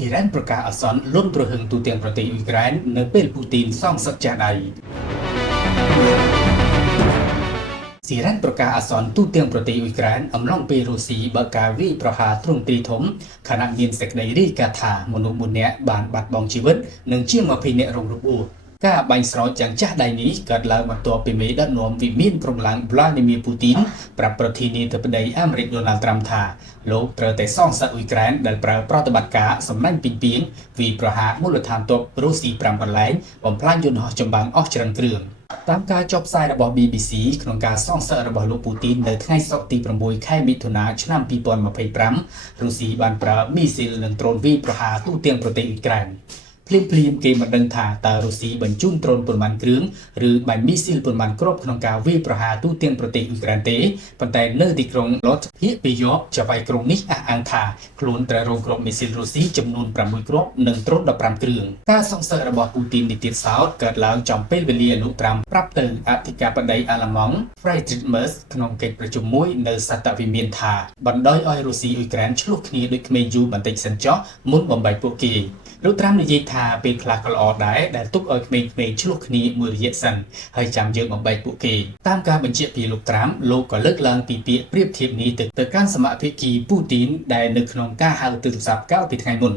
ស៊ីរ៉ានប្រកាសអសន្នលន់ប្រហឹងទូទាំងប្រទេសអ៊ុយក្រែននៅពេលពូទីនសងសឹកចាស់ដៃស៊ីរ៉ានប្រកាសអសន្នទូទាំងប្រទេសអ៊ុយក្រែនអំឡុងពេលរុស្ស៊ីបើកការវាយប្រហារទ្រង់ទ្រាយធំខណៈមានសេចក្តីរាយការណ៍ថាមនុស្ស4នាក់បានបាត់បង់ជីវិតនិងជាង20នាក់រងរបួសការបាញ់ស្រោចយ៉ាងចាស់ដៃនេះកើតឡើងបន្ទាប់ពីមេដឹកនាំវិមានក្រុមឡើង Vladimir Putin ប្រាប់ប្រធានាធិបតីអាមេរិក Donald Trump ថាលោកត្រូវតែសងសឹកអ៊ុយក្រែនដែលប្រើប្រតិបត្តិការសំណាញ់ពីងពីងវាយប្រហារមូលដ្ឋានទ័ពរុស្ស៊ី5កន្លែងបំផ្លាញយន្តហោះចម្បាំងអស់ច្រើនគ្រឿងតាមការចុះផ្សាយរបស់ BBC ក្នុងការសងសឹករបស់លោកពូទីននៅថ្ងៃសុក្រទី6ខែមិថុនាឆ្នាំ2025រុស្ស៊ីបានប្រើមីស៊ីលនិងដ្រូនវាយប្រហារទូទាំងប្រទេសអ៊ុយក្រែនភ្លាមគេមិនដឹងថាតើរុស្ស៊ីបញ្ជូនដ្រូនប៉ុន្មានគ្រឿងឬបាញ់មីស៊ីលប៉ុន្មានគ្រាប់ក្នុងការវាយប្រហារទូទាំងប្រទេសអ៊ុយក្រែនទេប៉ុន្តែនៅទីក្រុងឡូតភាគពីយប់ចៅហ្វាយក្រុងនេះអះអាងថាខ្លួនត្រូវរងគ្រាប់មីស៊ីលរុស្ស៊ីចំនួន6គ្រាប់និងដ្រូន15គ្រឿងការសងសឹករបស់ពូទីននេះទៀតសោតកើតឡើងចំពេលវេលាលោកត្រាំប្រាប់ទៅអធិការបតីអាល្លឺម៉ង់ Friedrich Merz ក្នុងកិច្ចប្រជុំមួយនៅសតវិមានថាបណ្ដោយឲ្យរុស្ស៊ីអ៊ុយក្រែនឆ្លោះគ្នាដូចក្មេងយូរបន្តិចសិនចុះមុនបំបីពួកគេលោកត្រាំនិយាយថាពេលខ្លះក៏ល្អដែរដែលទុកឲ្យក្មេងៗឆ្លោះគ្នាមួយរយៈសិនហើយចាំយើងបំបែកពួកគេតាមការបញ្ជាក់ពីលោកត្រាំលោកក៏លើកឡើងពីពាក្យប្រៀបធៀបនេះទៅកាន់សមាភិកីពូទីនដែលនៅក្នុងការហៅទូរស័ព្ទកាលពីថ្ងៃមុន